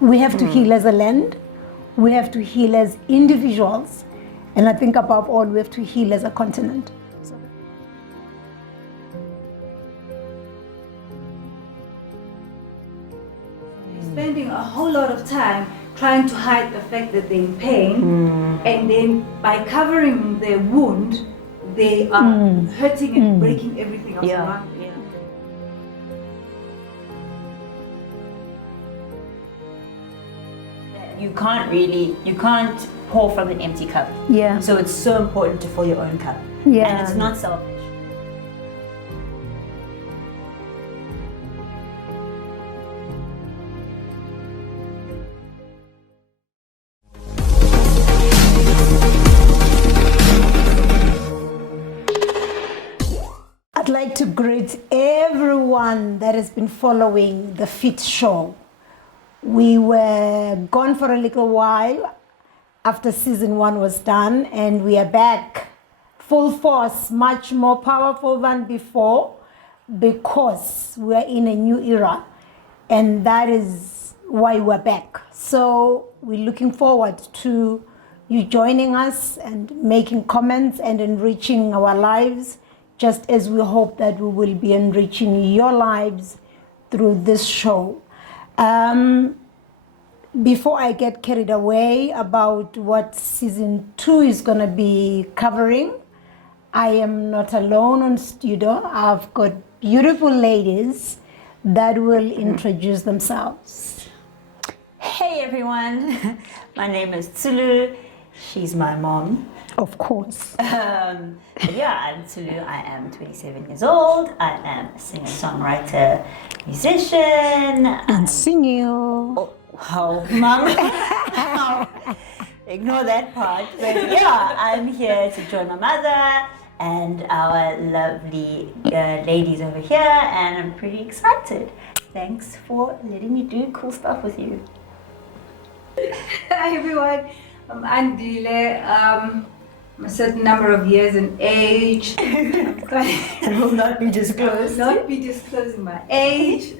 We have to heal as a land. We have to heal as individuals. And I think above all, we have to heal as a continent. Spending a whole lot of time trying to hide the fact that they're in pain, and then by covering their wound, they are hurting and breaking everything else around. You can't pour from an empty cup. Yeah. So it's so important to fill your own cup. Yeah. And it's not selfish. I'd like to greet everyone that has been following the Fit Show. We were gone for a little while after season 1 was done, and we are back full force, much more powerful than before, because we're in a new era, and that is why we're back. So we're looking forward to you joining us and making comments and enriching our lives, just as we hope that we will be enriching your lives through this show. Before I get carried away about what season 2 is going to be covering, I am not alone on studio. I've got beautiful ladies that will introduce themselves. Hey everyone, my name is Tsulu. She's my mom. Of course. Yeah, I'm Tsulu. I am 27 years old. I am a singer-songwriter, musician. And singing. Oh, mom. Ignore that part. But yeah, I'm here to join my mother and our lovely ladies over here, and I'm pretty excited. Thanks for letting me do cool stuff with you. Hi everyone, I'm Andile. I'm a certain number of years in age. It will not be disclosed. I will not be disclosing my age.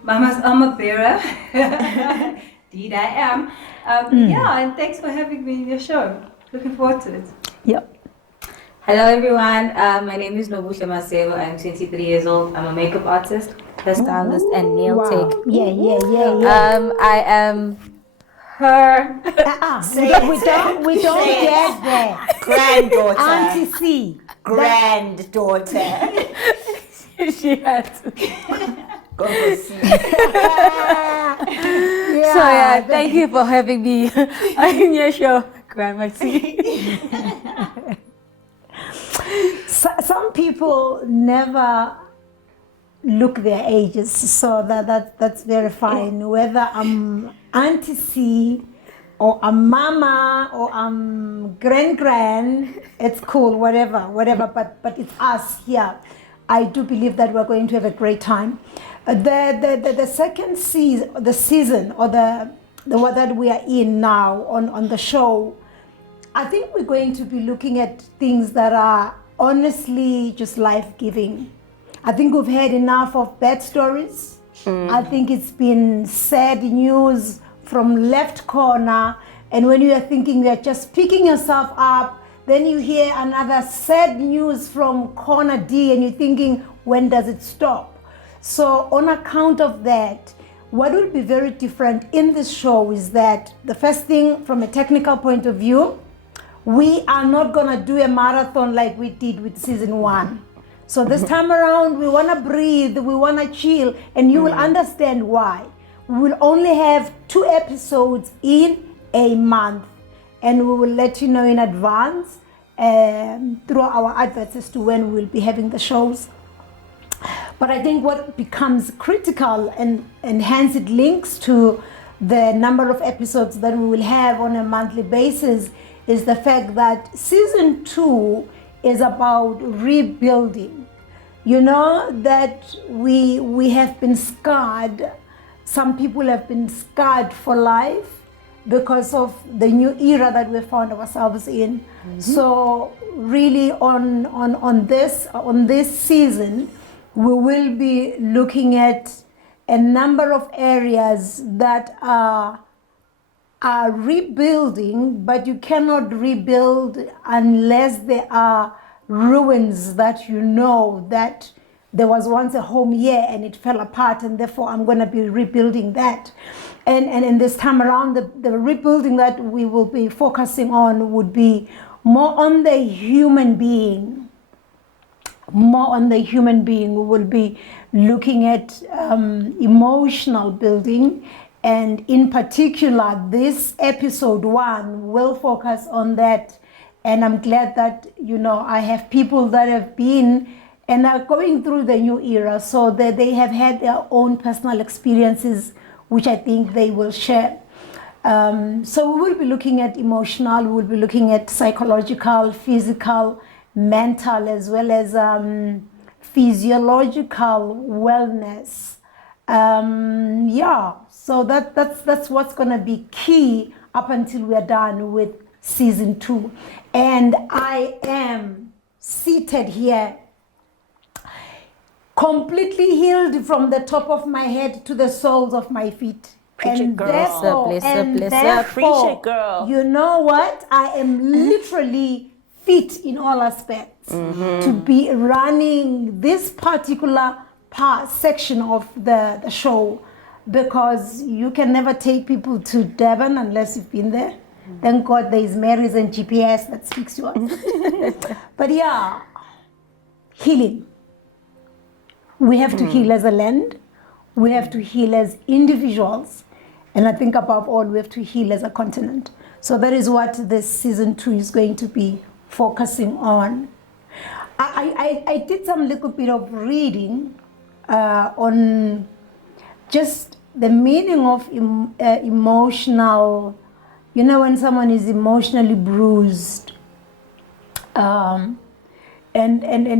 Mama's armor bearer. Indeed, I am. Yeah, and thanks for having me in your show. Looking forward to it. Yep. Hello everyone, my name is Nobuhle Masebo. I'm 23 years old. I'm a makeup artist, hairstylist, and nail tech. Yeah. I am her We don't get that. Granddaughter. Auntie C. Granddaughter. she had to. Go see. So yeah, thank you for having me on your show, Grandma T. Some people never look their ages, so that's very fine. Whether I'm Auntie C, or I'm Mama, or I'm Gran, it's cool, whatever. But it's us here. I do believe that we're going to have a great time. The second season, or the one that we are in now on the show, I think we're going to be looking at things that are honestly just life-giving. I think we've had enough of bad stories. I think it's been sad news from left corner, and when you are thinking you're just picking yourself up, then you hear another sad news from corner D, and you're thinking, when does it stop? So on account of that, what will be very different in this show is that the first thing, from a technical point of view, we are not gonna do a marathon like we did with season 1. So this time around, we wanna breathe, we wanna chill, and you will understand why. We will only have 2 episodes in a month, and we will let you know in advance through our adverts as to when we will be having the shows. But I think what becomes critical, and hence it links to the number of episodes that we will have on a monthly basis, is the fact that season 2 is about rebuilding. You know that we have been scarred. Some people have been scarred for life because of the new era that we found ourselves in. So really on this season, we will be looking at a number of areas that are rebuilding, but you cannot rebuild unless there are ruins that you know that there was once a home here and it fell apart, and therefore I'm going to be rebuilding that. And this time around, the rebuilding that we will be focusing on would be more on the human being. More on the human being. We will be looking at emotional building, and in particular, this episode 1 will focus on that. And I'm glad that, I have people that have been and are going through the new era, so that they have had their own personal experiences, which I think they will share. So we will be looking at emotional, we will be looking at psychological, physical, mental, as well as physiological wellness. So that's what's going to be key up until we are done with season 2. And I am seated here completely healed from the top of my head to the soles of my feet. Preach it, girl. Therefore, Preach it, girl. you know what? I am literally fit in all aspects to be running this particular section of the show, because you can never take people to Durban unless you've been there. Thank God there is Mary's and GPS that speaks to us. But yeah, healing. We have to heal as a land. We have to heal as individuals. And I think above all, we have to heal as a continent. So that is what this season 2 is going to be focusing on. I did some little bit of reading on just the meaning of emotional, when someone is emotionally bruised. And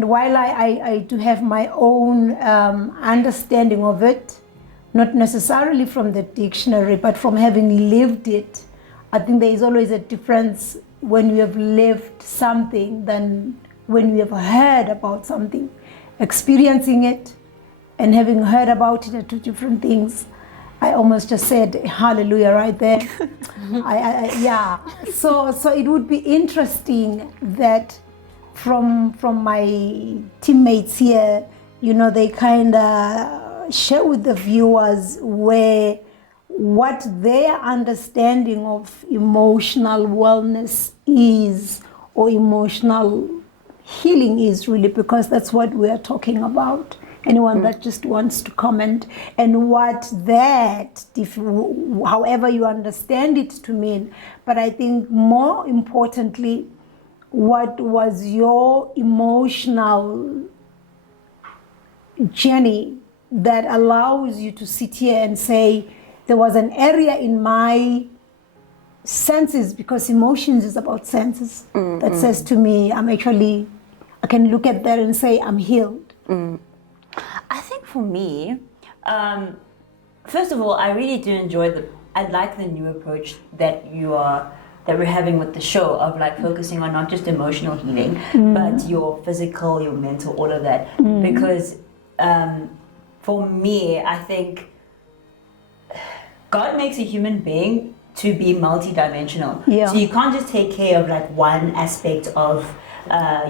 while I do have my own understanding of it, not necessarily from the dictionary, but from having lived it, I think there is always a difference when you have lived something than when you have heard about something. Experiencing it and having heard about it are two different things. I almost just said hallelujah right there. So it would be interesting that from my teammates here, they kind of share with the viewers what their understanding of emotional wellness is, or emotional healing is, really, because that's what we are talking about. Anyone that just wants to comment, and what that, however you understand it to mean. But I think more importantly, what was your emotional journey that allows you to sit here and say, there was an area in my senses, because emotions is about senses, that says to me, I can look at that and say, I'm healed. I think for me, first of all, I really do enjoy I like the new approach that we're having with the show, of like focusing on not just emotional healing, but your physical, your mental, all of that. Because for me, I think God makes a human being to be multidimensional. Yeah. So you can't just take care of like one aspect of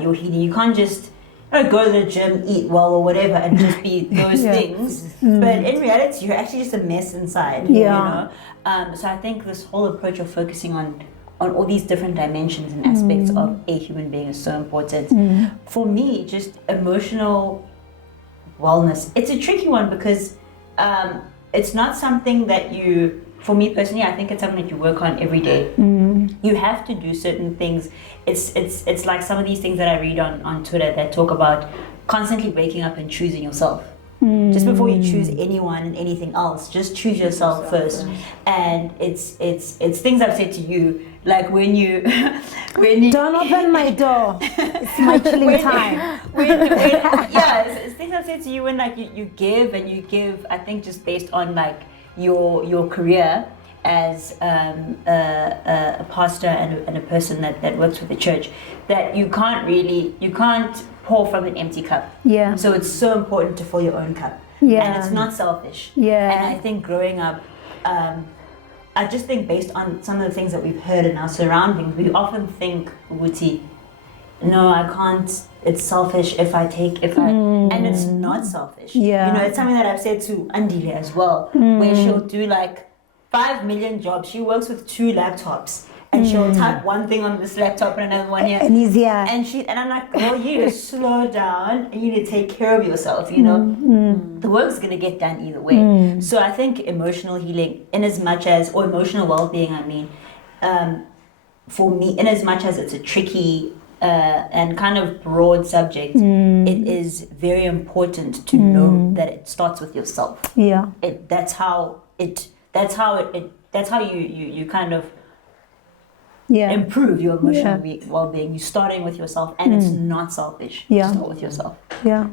your healing. You can't just go to the gym, eat well or whatever, and just be those things. But in reality, you're actually just a mess inside. Yeah. So I think this whole approach of focusing on all these different dimensions and aspects of a human being is so important. For me, just emotional wellness, it's a tricky one, because it's not something that for me personally, I think it's something that you work on every day. You have to do certain things. It's like some of these things that I read on Twitter that talk about constantly waking up and choosing yourself. Just before you choose anyone and anything else, just choose yourself first. And it's things I've said to you, like when you Don't open my door. It's my chilling time. It's things I've said to you when like you give, I think just based on like your career as a pastor and a person that works with the church, that you can't pour from an empty cup. Yeah. So it's so important to fill your own cup. Yeah. and it's not selfish. Yeah. And I think growing up, I just think based on some of the things that we've heard in our surroundings, we often think, Wuti, no, I can't. It's selfish if I, and it's not selfish. Yeah. You know, it's something that I've said to Andile as well, where she'll do like 5 million jobs. She works with 2 laptops, and she'll type one thing on this laptop and another one here. And he's here. And I'm like, girl, you need to slow down and you need to take care of yourself, you know. The work's gonna get done either way. So I think emotional healing, or emotional well-being, I mean, for me, in as much as it's a tricky and kind of broad subject, it is very important to know that it starts with yourself. Yeah. That's how you kind of Yeah. improve your emotional well-being. You're starting with yourself, and it's not selfish Yeah. to start with yourself. Yeah.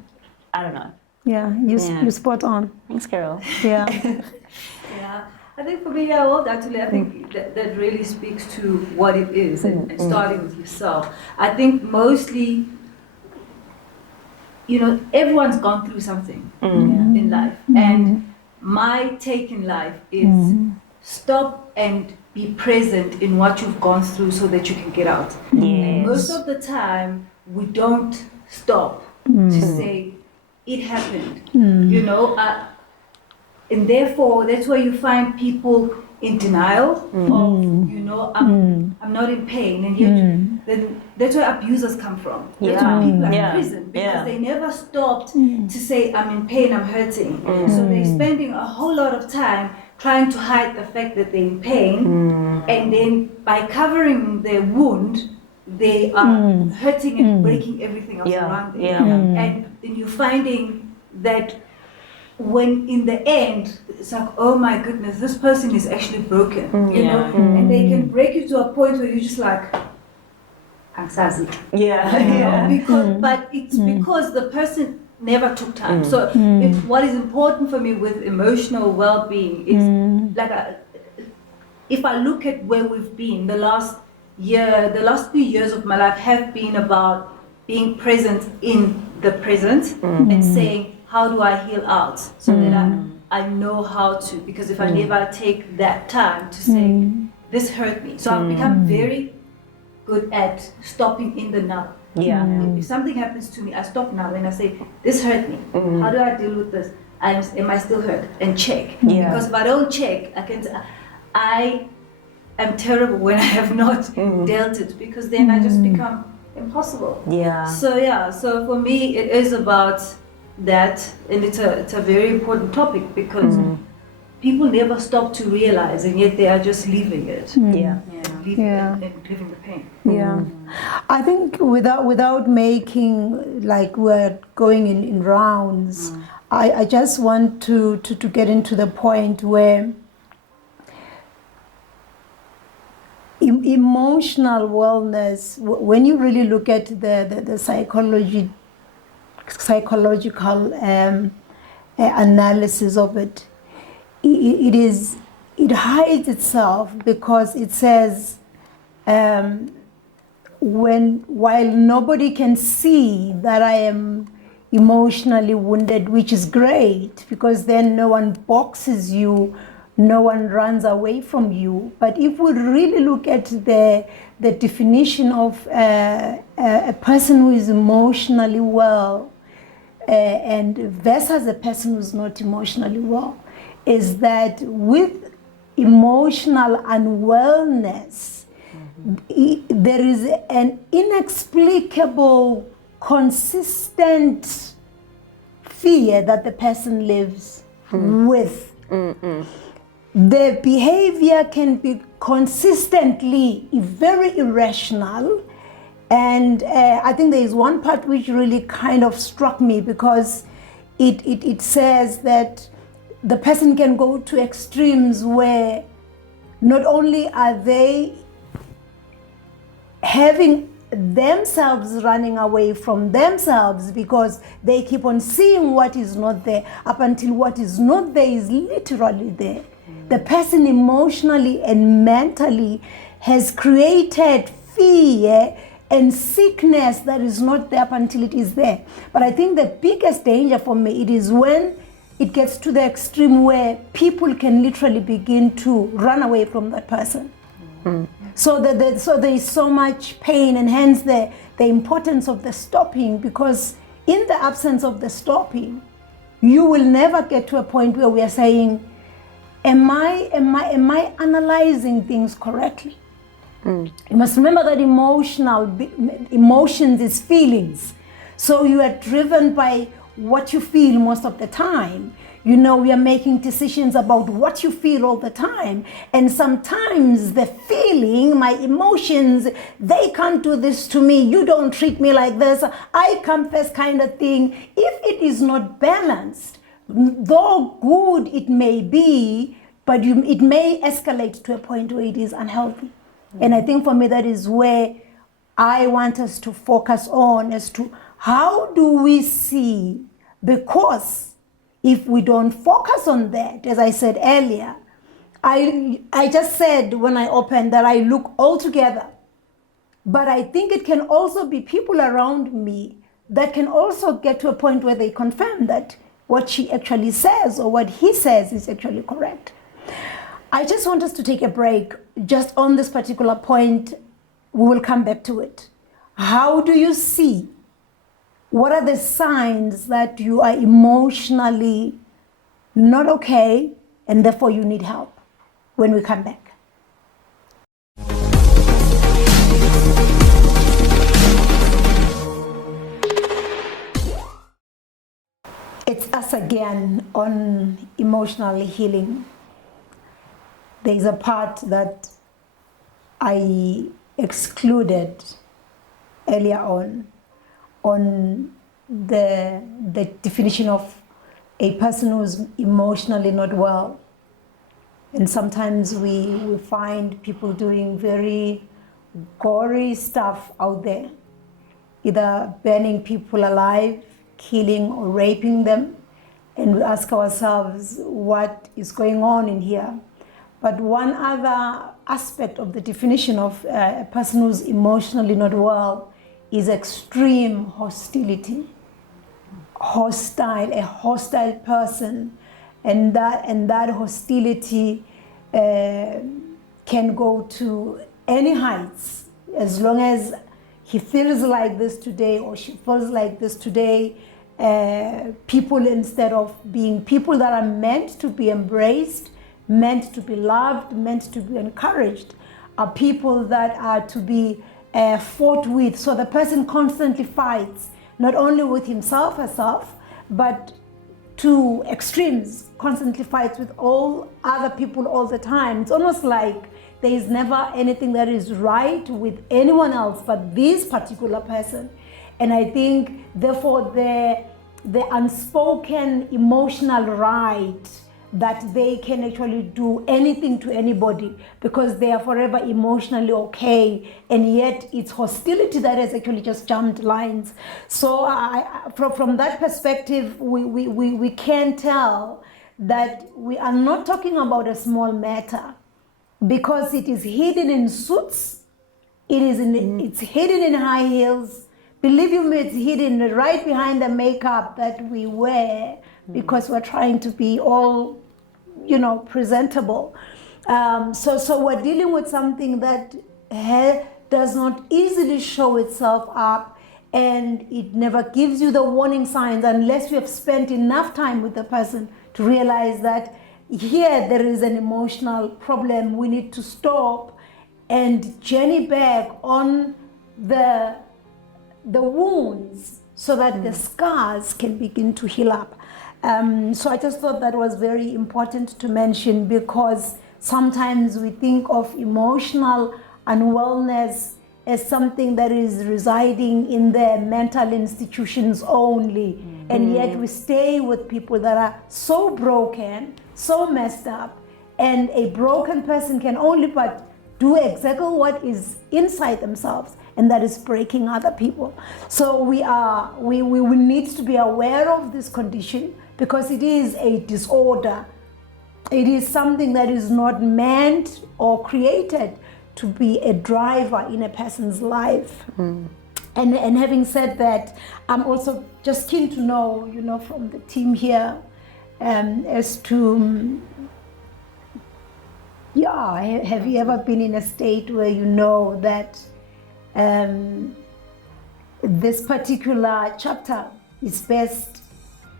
I don't know. Yeah. You spot on. Thanks, Carol. Yeah. Yeah, I think for me, well, actually, I think that really speaks to what it is, and starting with yourself. I think mostly, you know, everyone's gone through something in life, and my take in life is stop and be present in what you've gone through so that you can get out. And most of the time, we don't stop to say it happened, you know. And therefore, that's why you find people in denial of, you know, I'm not in pain, and yet then that's where abusers come from. That's why people are in prison, because they never stopped to say, I'm in pain, I'm hurting. So they're spending a whole lot of time trying to hide the fact that they're in pain, and then by covering their wound, they are hurting and breaking everything else around them. And then you're finding that when in the end, it's like, oh my goodness, this person is actually broken, you know, and they can break you to a point where you're just like, I'm sassy. But it's because the person never took time. So what is important for me with emotional well-being is like if I look at where we've been the last few years of my life have been about being present in the present and saying, how do I heal out so that I know how to, because if I never take that time to say, this hurt me. So I've become very good at stopping in the now. If something happens to me, I stop now and I say, this hurt me. How do I deal with this? Am I still hurt? And check. Because if I don't check, I am terrible when I have not dealt it, because then I just become impossible. So for me, it is about that, and it's a very important topic, because people never stop to realize, and yet they are just leaving it. And living the pain. I think without making, like, we're going in rounds, I just want to get into the point where emotional wellness, when you really look at the psychological analysis of it, it hides itself, because it says while nobody can see that I am emotionally wounded, which is great, because then no one boxes you, no one runs away from you. But if we really look at the definition of a person who is emotionally well and versus a person who's not emotionally well, is that with emotional unwellness, there is an inexplicable, consistent fear that the person lives with. The behavior can be consistently very irrational. And I think there is one part which really kind of struck me, because it says that the person can go to extremes where not only are they having themselves running away from themselves because they keep on seeing what is not there, up until what is not there is literally there. The person emotionally and mentally has created fear and sickness that is not there up until it is there. But I think the biggest danger for me, it is when it gets to the extreme where people can literally begin to run away from that person. So there is so much pain, and hence the importance of the stopping, because in the absence of the stopping, you will never get to a point where we are saying, am I analyzing things correctly? You must remember that emotions is feelings. So you are driven by what you feel most of the time. You know, we are making decisions about what you feel all the time. And sometimes the feeling, my emotions, they can't do this to me. You don't treat me like this. I come first kind of thing. If it is not balanced, though good it may be, but it may escalate to a point where it is unhealthy. And I think for me, that is where I want us to focus on, as to how do we see, because if we don't focus on that, as I said earlier, I just said when I opened that I look all together, but I think it can also be people around me that can also get to a point where they confirm that what she actually says or what he says is actually correct. I just want us to take a break just on this particular point. We will come back to it. How do you see? What are the signs that you are emotionally not okay and therefore you need help? When we come back. It's us again on emotional healing. There is a part that I excluded earlier on the definition of a person who's emotionally not well. And sometimes we find people doing very gory stuff out there, either burning people alive, killing or raping them. And we ask ourselves, what is going on in here? But one other aspect of the definition of a person who's emotionally not well is extreme hostility. A hostile person. And that hostility can go to any heights, as long as he feels like this today or she feels like this today. People, instead of being people that are meant to be embraced, meant to be loved, meant to be encouraged, are people that are to be fought with. So the person constantly fights, not only with himself, herself, but to extremes, constantly fights with all other people all the time. It's almost like there is never anything that is right with anyone else but this particular person. And I think, therefore, the unspoken emotional right that they can actually do anything to anybody because they are forever emotionally okay, and yet it's hostility that has actually just jumped lines. So from that perspective, we can tell that we are not talking about a small matter, because it is hidden in suits, it's hidden in high heels. Believe you me, it's hidden right behind the makeup that we wear, because we're trying to be all, presentable. So we're dealing with something that does not easily show itself up, and it never gives you the warning signs unless you have spent enough time with the person to realize that here there is an emotional problem. We need to stop and journey back on the wounds so that the scars can begin to heal up. So I just thought that was very important to mention, because sometimes we think of emotional unwellness as something that is residing in the mental institutions only. And yet we stay with people that are so broken, so messed up, and a broken person can only but do exactly what is inside themselves, and that is breaking other people. So we need to be aware of this condition, because it is a disorder. It is something that is not meant or created to be a driver in a person's life. And having said that, I'm also just keen to know, from the team here, as to, have you ever been in a state where you know that this particular chapter is best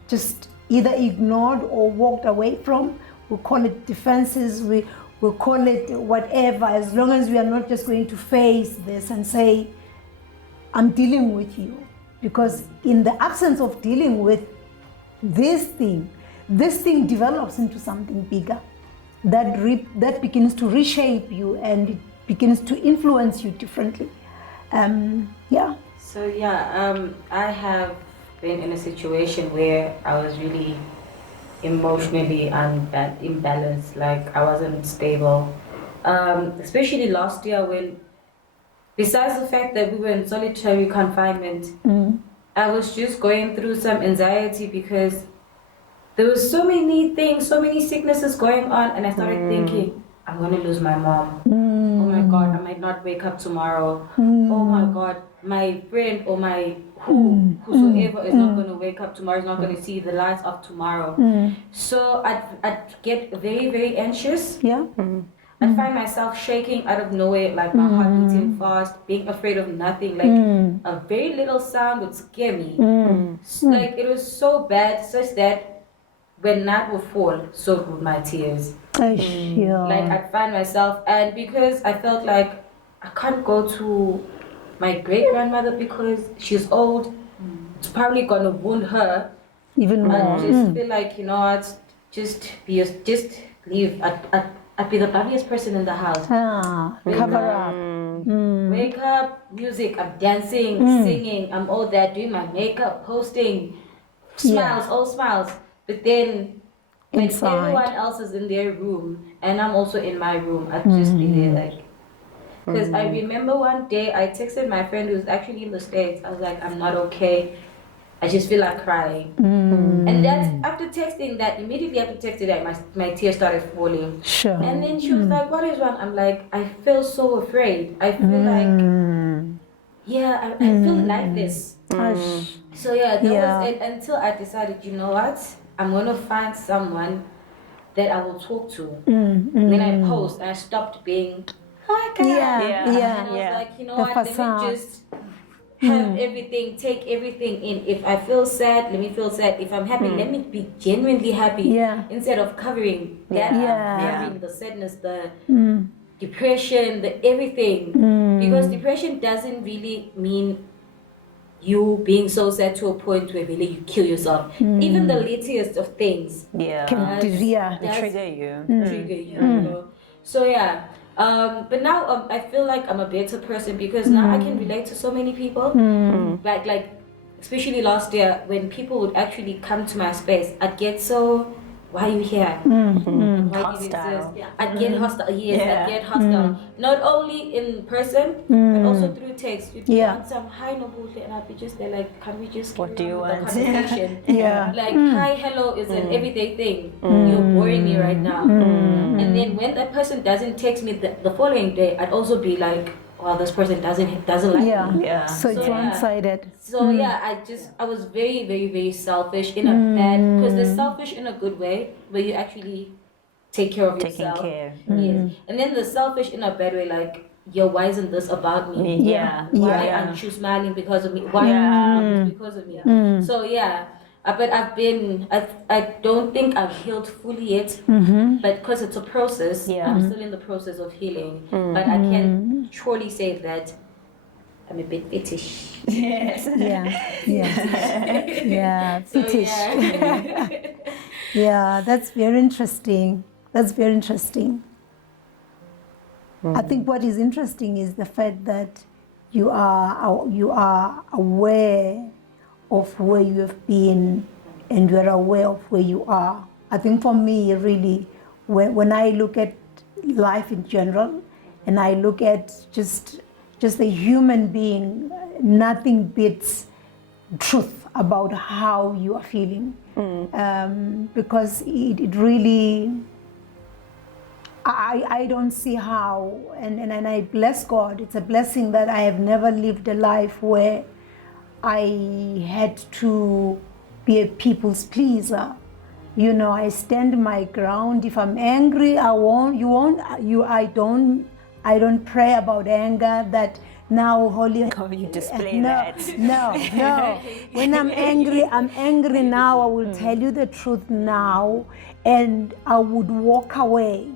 just either ignored or walked away from? We call it defenses, we call it whatever, as long as we are not just going to face this and say, I'm dealing with you. Because in the absence of dealing with this thing develops into something bigger that begins to reshape you, and it begins to influence you differently. So I have been in a situation where I was really emotionally imbalanced, like I wasn't stable. Especially last year when, besides the fact that we were in solitary confinement, I was just going through some anxiety because there was so many things, so many sicknesses going on, and I started thinking, I'm going to lose my mom. Oh my God, I might not wake up tomorrow. Oh my God, my friend or my whosoever is not going to wake up tomorrow, is not going to see the light of tomorrow. So I'd get very, very anxious. I find myself shaking out of nowhere, like my heart beating fast, being afraid of nothing. Like a very little sound would scare me. Like it was so bad, such that when night would fall, so would my tears. Like I'd find myself, and because I felt like I can't go to my great grandmother because she's old, it's probably gonna wound her even more. I just feel like, you know what, just leave. I'd be the bubbliest person in the house. Cover up. Wake up, music, I'm dancing, singing, I'm all that, doing my makeup, posting, smiles, all smiles. But then when everyone else is in their room and I'm also in my room, I'd just be there like, because I remember one day I texted my friend who's actually in the States. I was like, I'm not okay. I just feel like crying. And that's after texting that, immediately after texting that, my tears started falling. And then she was like, what is wrong? I'm like, I feel so afraid. I feel like, I feel like this. So that was it, until I decided, you know what? I'm going to find someone that I will talk to. Then I post and I stopped being, hi guys. And I was like, you know what? Let me just have everything, take everything in. If I feel sad, let me feel sad. If I'm happy, let me be genuinely happy instead of covering that, covering the sadness, the depression, the everything. Because depression doesn't really mean you being so sad to a point where really you kill yourself. Even the littlest of things can trigger you. You know? So but now I feel like I'm a better person because now I can relate to so many people. Like especially last year when people would actually come to my space, I'd get so, why are you here? Why do you exist? I'd get hostile. I'd get hostile. Not only in person, but also through text. You'd want some, hi Nobuhle, and I'd be just there like, can we just what do you want? want? Conversation. Like, hi, hello is an everyday thing. You're boring me right now. And then when that person doesn't text me the following day, I'd also be like, well, this person doesn't like me. So it's one-sided. So I was very, very, very selfish in a bad, because there's selfish in a good way where you actually take care of yourself. And then the selfish in a bad way, like, yo, why isn't this about me? Why aren't you smiling because of me? Why aren't you doing this because of me? So but I don't think I've healed fully yet, but because it's a process, I'm still in the process of healing. But I can surely say that I'm a bit fetish. Fetish. That's very interesting. I think what is interesting is the fact that you are aware of where you have been and you are aware of where you are. I think for me, really, when I look at life in general and I look at just a human being, nothing beats truth about how you are feeling. Because it really, I don't see how, and I bless God. It's a blessing that I have never lived a life where I had to be a people's pleaser. You know, I stand my ground. If I'm angry, I don't pray about anger that now holy. Oh, you display no, that. No. When I'm angry now. I will tell you the truth now, and I would walk away.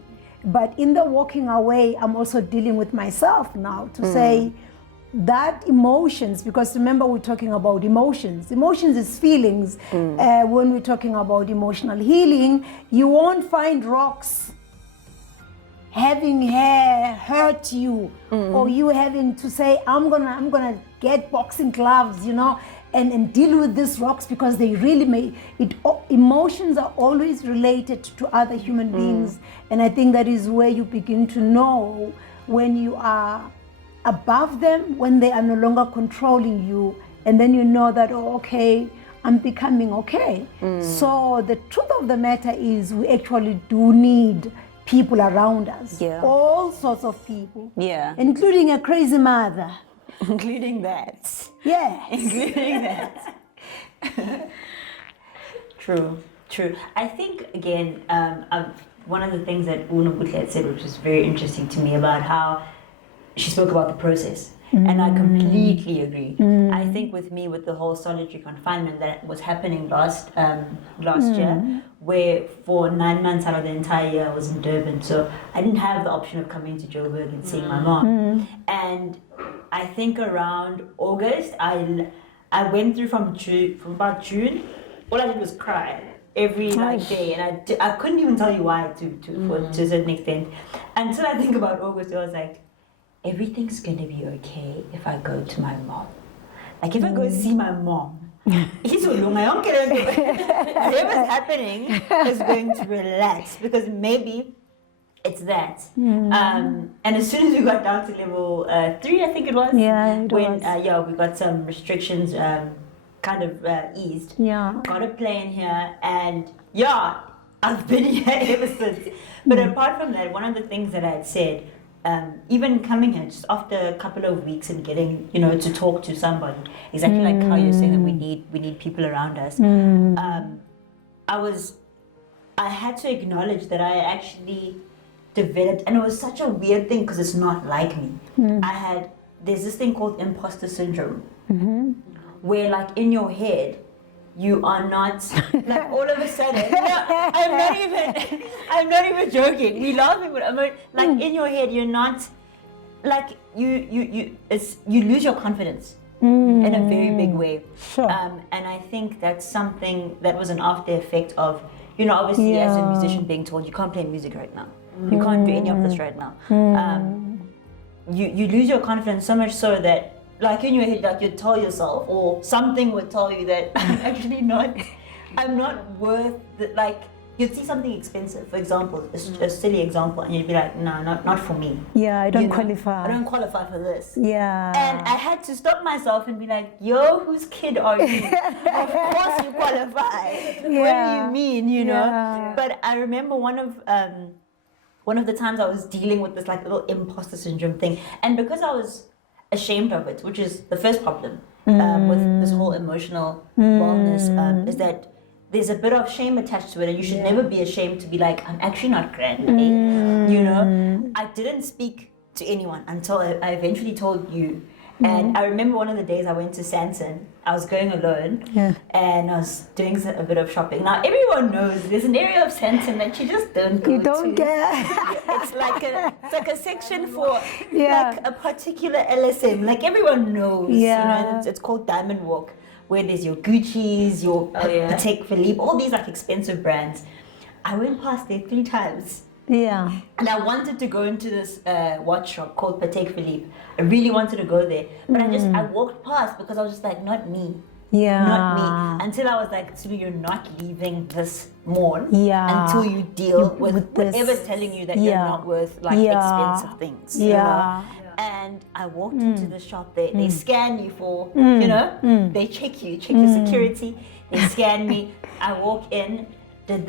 But in the walking away, I'm also dealing with myself now to say that emotions, because remember we're talking about emotions. Emotions is feelings. When we're talking about emotional healing, you won't find rocks having hair hurt you, or you having to say, I'm gonna get boxing gloves, you know, and deal with these rocks, because they really may it. Emotions are always related to other human beings, and I think that is where you begin to know when you are above them, when they are no longer controlling you, and then you know that, oh, okay, I'm becoming okay. So the truth of the matter is we actually do need people around us, all sorts of people, including a crazy mother. Including that. Yeah. Including that. True. I think, again, one of the things that Una Butle had said, which was very interesting to me, about how she spoke about the process. And I completely agree. I think with me, with the whole solitary confinement that was happening last year, where for 9 months out of the entire year I was in Durban, so I didn't have the option of coming to Joburg and seeing my mom. And I think around August, I went through from about June, all I did was cry every day, and I couldn't even tell you why to a certain extent, until I think about August. I was like, everything's gonna be okay if I go to my mom. Like if I go see my mom, whatever's happening is going to relax, because maybe it's that. And as soon as we got down to level 3, I think it was, we got some restrictions kind of eased. Got a plane here, and I've been here ever since. But apart from that, one of the things that I had said, even coming here just after a couple of weeks and getting, to talk to somebody, exactly like how you're saying that we need people around us. I had to acknowledge that I actually developed, and it was such a weird thing because it's not like me. There's this thing called imposter syndrome, where like in your head, you are not, like all of a sudden, I'm not even joking. We laughing, but like in your head, you're not, like you lose your confidence in a very big way. And I think that's something that was an after effect of, obviously as a musician being told you can't play music right now. You can't do any of this right now. You lose your confidence so much so that, like in your head, like you'd tell yourself, or something would tell you that I'm not worth the, like, you'd see something expensive, for example, a silly example, and you'd be like, no, not for me. I don't qualify. I don't qualify for this. And I had to stop myself and be like, yo, whose kid are you? Of course you qualify. What do you mean, But I remember one of the times I was dealing with this like little imposter syndrome thing, and because I was ashamed of it, which is the first problem with this whole emotional wellness, is that there's a bit of shame attached to it, and you should never be ashamed to be like, I'm actually not grand, I didn't speak to anyone until I eventually told you. And I remember one of the days I went to Santon, I was going alone, and I was doing a bit of shopping. Now everyone knows there's an area of Santon that you just don't go to. You don't get. It's like a section for like a particular LSM. Like everyone knows, it's called Diamond Walk, where there's your Gucci's, your Patek Philippe, all these like expensive brands. I went past there 3 times. And I wanted to go into this watch shop called Patek Philippe. I really wanted to go there, but I walked past because I was just like, not me. Not me. Until I was like, Sulu, you're not leaving this mall until you deal with whatever's telling you that you're not worth like expensive things. And I walked into the shop. They scan you for, they check your security. They scan me. I walk in. Did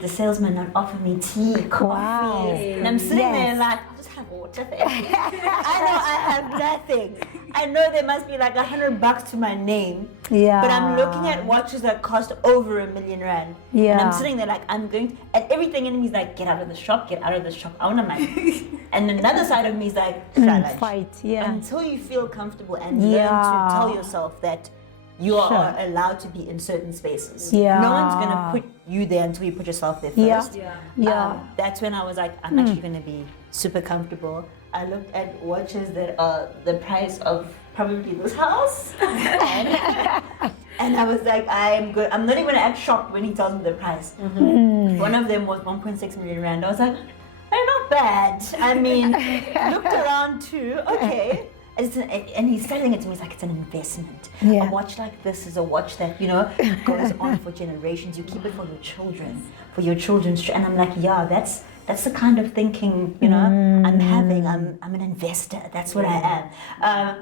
the salesman not offer me tea, coffee? And I'm sitting there like, I'll just have water. I know I have nothing. I know there must be like $100 to my name. Yeah. But I'm looking at watches that cost over R1 million. And Yeah. I'm sitting there like, I'm going, and everything in me is like, get out of the shop, get out of the shop. I want to like, and another side of me is like, challenge. Fight, yeah. Until you feel comfortable and Yeah. learn to tell yourself that you are Sure. allowed to be in certain spaces. Yeah. No one's going to put you there until you put yourself there Yeah. first. Yeah. That's when I was like, I'm actually going to be super comfortable. I looked at watches that are the price of probably this house. And I was like, I'm good. I'm not even act shocked when he tells me the price. One of them was 1.6 million rand. I was like, not bad. I mean, looked around too. Okay. And he's selling it to me. He's like, it's an investment. Yeah. A watch like this is a watch that, you know, goes on for generations. You keep it for your children, for your children's. And I'm like, yeah, that's the kind of thinking, you know, I'm having. I'm an investor. That's what I am.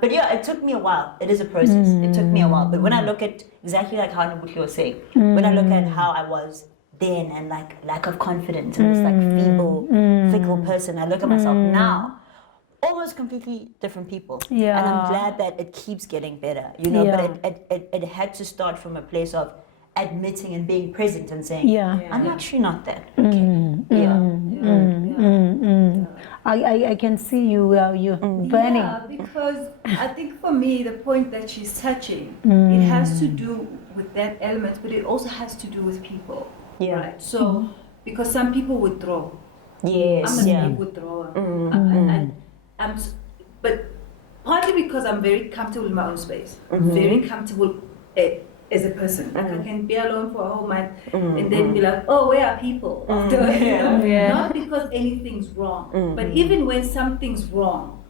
But yeah, it took me a while. It is a process. It took me a while. But when I look at exactly like how Nabuki was saying, when I look at how I was then and like lack of confidence and this like feeble, fickle person, I look at myself now. Almost completely different people. Yeah. And I'm glad that it keeps getting better, you know, Yeah. but it had to start from a place of admitting and being present and saying, Yeah. I'm actually not that. Okay. I can see you burning. Yeah, because I think for me, the point that she's touching, it has to do with that element, but it also has to do with people. Yeah. Right. So, because some people withdraw. Yes. I'm a Yeah. big withdrawer. But partly because I'm very comfortable in my own space. Very comfortable as a person. Like I can be alone for a whole month and then be like, oh, where are people? After, you know? Not because anything's wrong, but even when something's wrong,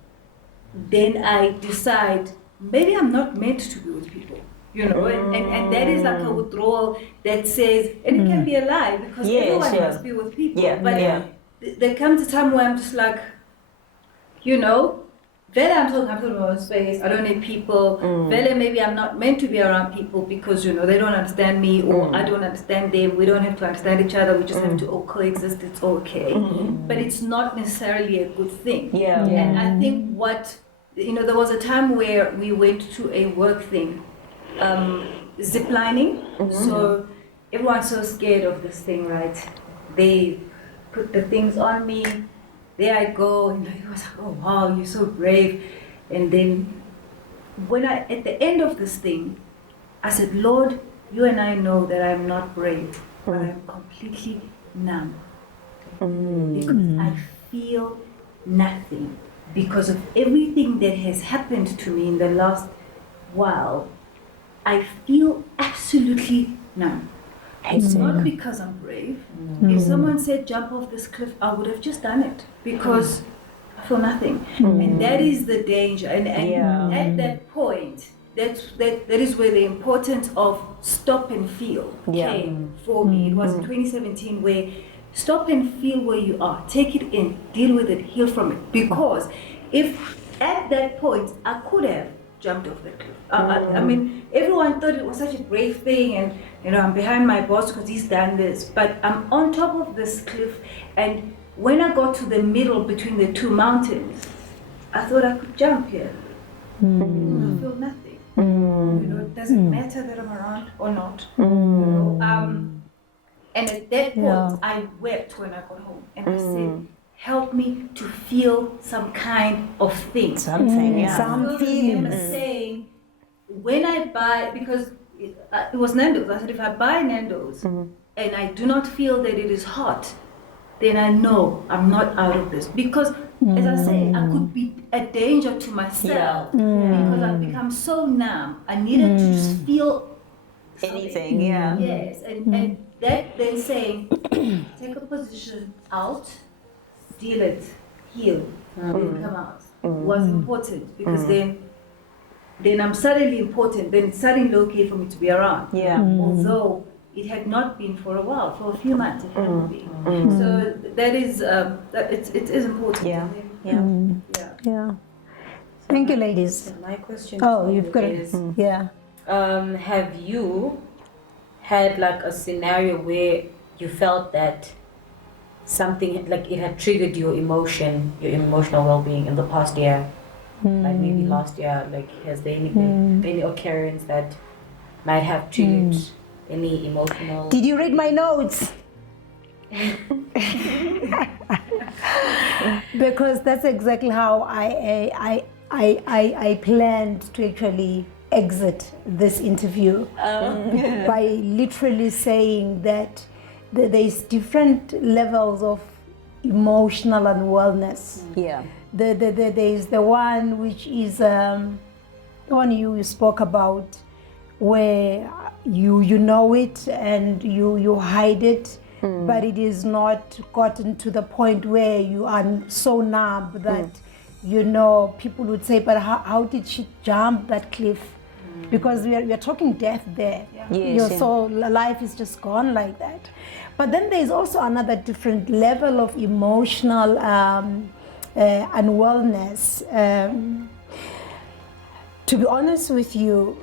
then I decide maybe I'm not meant to be with people. You know, and that is like a withdrawal that says, and it can be a lie because everyone must be with people. But there comes a time where I'm just like, you know, Vele, I'm so comfortable in my own space. I don't need people. Vele, maybe I'm not meant to be around people because, you know, they don't understand me or I don't understand them. We don't have to understand each other. We just have to all coexist. It's okay. But it's not necessarily a good thing. Yeah. And I think you know, there was a time where we went to a work thing, ziplining. So everyone's so scared of this thing, right? They put the things on me. There I go, and I was like, oh wow, you're so brave. And then at the end of this thing, I said, Lord, you and I know that I'm not brave, but I'm completely numb. Because I feel nothing. Because of everything that has happened to me in the last while, I feel absolutely numb. It's not because I'm brave. If someone said jump off this cliff, I would have just done it because I feel nothing. And that is the danger. And at that point, that is where the importance of stop and feel came for me. It was in 2017 where stop and feel where you are. Take it in, deal with it, heal from it. Because if at that point I could have jumped off the cliff. I mean, everyone thought it was such a brave thing, and you know, I'm behind my boss because he's done this. But I'm on top of this cliff, and when I got to the middle between the two mountains, I thought I could jump here. I feel nothing. You know, it doesn't matter that I'm around or not. You know, and at that point, I wept when I got home, and I said, help me to feel some kind of thing. Something, Some I feeling. remember saying, when I buy, because it was Nando's, I said, if I buy Nando's and I do not feel that it is hot, then I know I'm not out of this. Because, as I say, I could be a danger to myself because I've become so numb. I needed to just feel Anything, Yes, and that then saying, take a position out, deal it, heal, then come out, was important because then I'm suddenly important, then it's suddenly okay for me to be around. Although it had not been for a while, for a few months it hadn't been. So that is, it is important. Yeah. Thank you, ladies. So my question Oh, to you've you got is, it. Yeah. have you had like a scenario where you felt that something like it had triggered your emotional well-being in the past year? like maybe last year? Like, has there been any occurrence that might have triggered any emotional? Did you read my notes? Because that's exactly how I planned to actually exit this interview by literally saying that there's different levels of emotional unwellness. Yeah. There's the one which is the one you spoke about, where you know it and you hide it, but it is not gotten to the point where you are so numb that people would say, but how did she jump that cliff? Because we are talking death there. Yes, So life is just gone like that. But then there's also another different level of emotional unwellness. To be honest with you,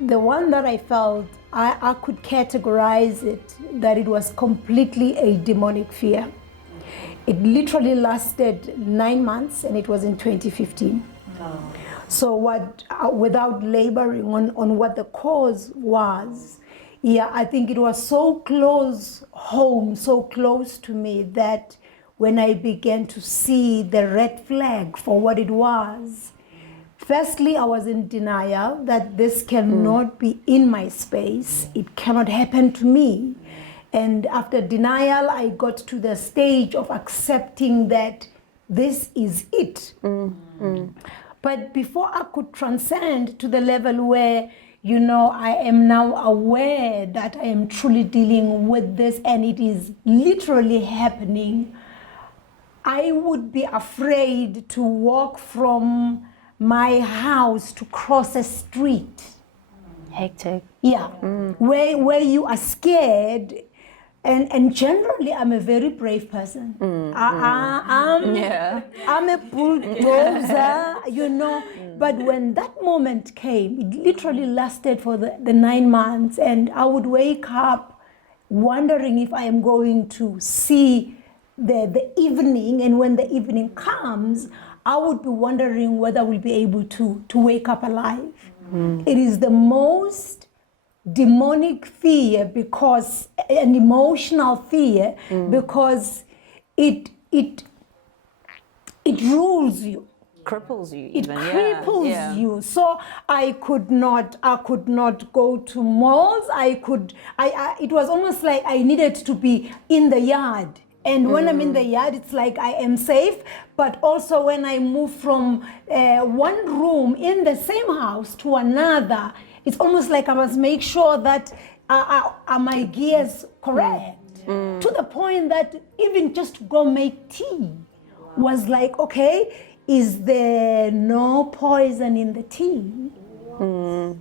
the one that I felt, I could categorize it that it was completely a demonic fear. It literally lasted 9 months, and it was in 2015. So without laboring on what the cause was, I think it was so close home, so close to me, that when I began to see the red flag for what it was, firstly, I was in denial that this cannot be in my space. It cannot happen to me. And after denial, I got to the stage of accepting that this is it. But before I could transcend to the level where, I am now aware that I am truly dealing with this and it is literally happening, I would be afraid to walk from my house to cross a street. Hectic. Yeah, where you are scared. And generally, I'm a very brave person. I'm a bulldozer, But when that moment came, it literally lasted for the 9 months. And I would wake up wondering if I am going to see the evening. And when the evening comes, I would be wondering whether we'll be able to wake up alive. It is the most demonic fear, because an emotional fear, because it rules you, Cripples you. it Even. cripples you. So I could not go to malls. It was almost like I needed to be in the yard. And when I'm in the yard, it's like I am safe. But also when I move from one room in the same house to another, it's almost like I must make sure that are my gears correct. To the point that even just to go make tea was like, okay, is there no poison in the tea?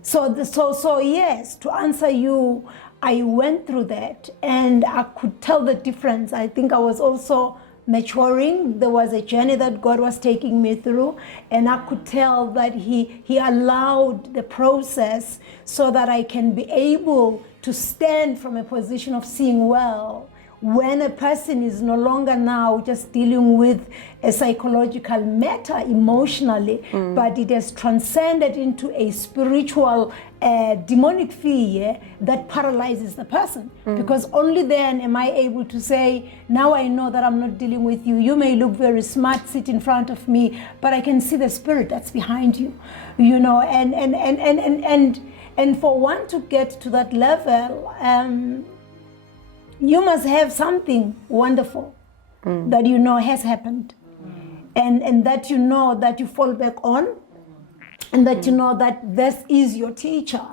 So yes, to answer you, I went through that and I could tell the difference. I think I was also maturing. There was a journey that God was taking me through, and I could tell that He allowed the process so that I can be able to stand from a position of seeing well. When a person is no longer now just dealing with a psychological matter emotionally, but it has transcended into a spiritual demonic fear that paralyzes the person. Because only then am I able to say, now I know that I'm not dealing with you. You may look very smart, sit in front of me, but I can see the spirit that's behind you. And for one to get to that level, you must have something wonderful that has happened, and that that you fall back on, and that that this is your teacher,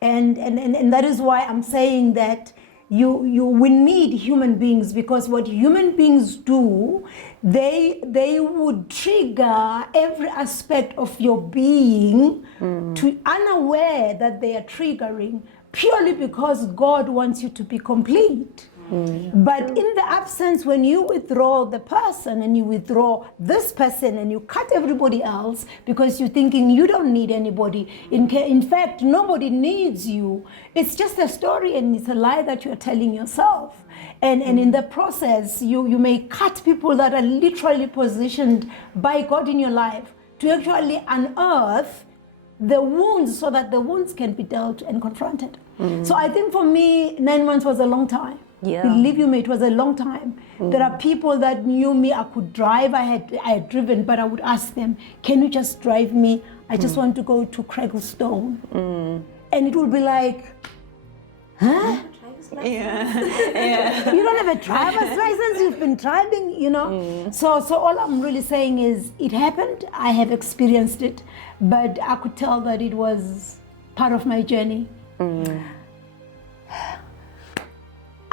and that is why I'm saying that we need human beings, because what human beings do, they would trigger every aspect of your being to unaware that they are triggering, purely because God wants you to be complete. But in the absence, when you withdraw the person and you withdraw this person and you cut everybody else because you're thinking you don't need anybody, in fact, nobody needs you, it's just a story and it's a lie that you're telling yourself. And in the process, you may cut people that are literally positioned by God in your life to actually unearth the wounds so that the wounds can be dealt and confronted. So I think for me, 9 months was a long time. Yeah. Believe you me, it was a long time. There are people that knew me, I could drive, I had driven, but I would ask them, can you just drive me? I just want to go to Craiglestone. And it would be like, huh? You don't have a driver's license, you've been driving, you know. So all I'm really saying is it happened, I have experienced it, but I could tell that it was part of my journey.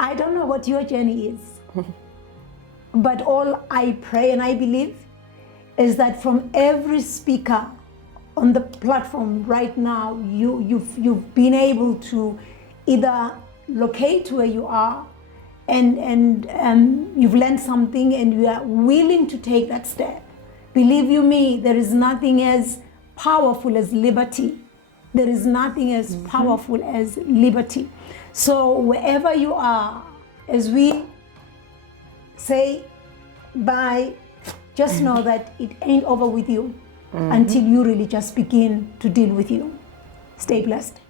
I don't know what your journey is, but all I pray and I believe is that from every speaker on the platform right now, you've been able to either locate where you are and you've learned something and you are willing to take that step. Believe you me, there is nothing as powerful as liberty. There is nothing as powerful as liberty. So wherever you are, as we say bye, just know that it ain't over with you until you really just begin to deal with you. Stay blessed.